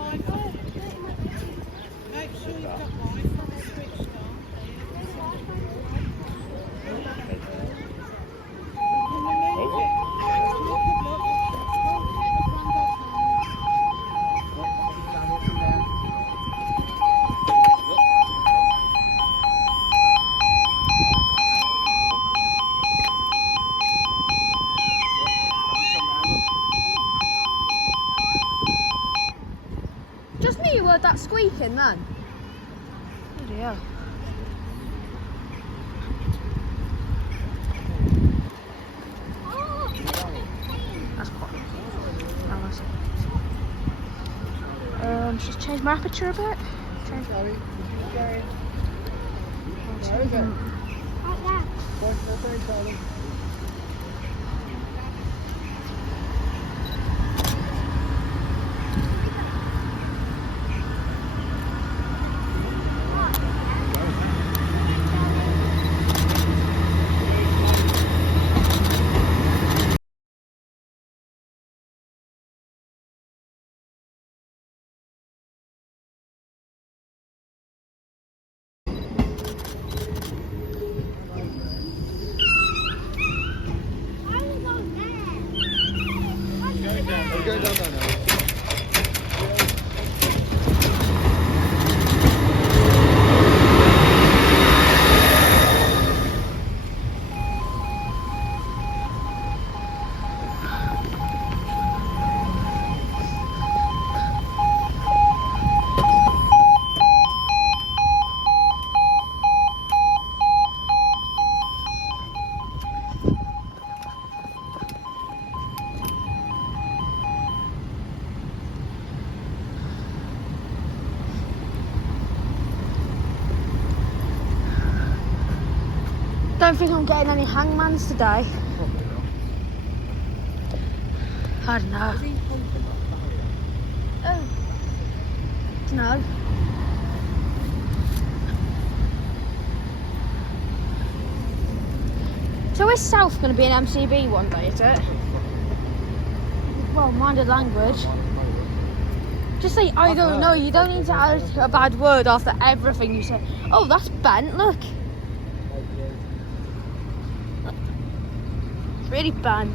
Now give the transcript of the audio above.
Wi-Fi. Make sure you've got Wi-Fi switched on. Just me you heard that squeaking then? Bloody hell. That's quite nice. Just change my aperture a bit. Change Go down there now. Don't think I'm getting any hangmans today. I don't know. Oh. No. So is South going to be an MCB one day, is it? Well, minded language. Just say, I don't know. You don't need to add a bad word after everything you say. Oh, that's bent, look. It's really bent.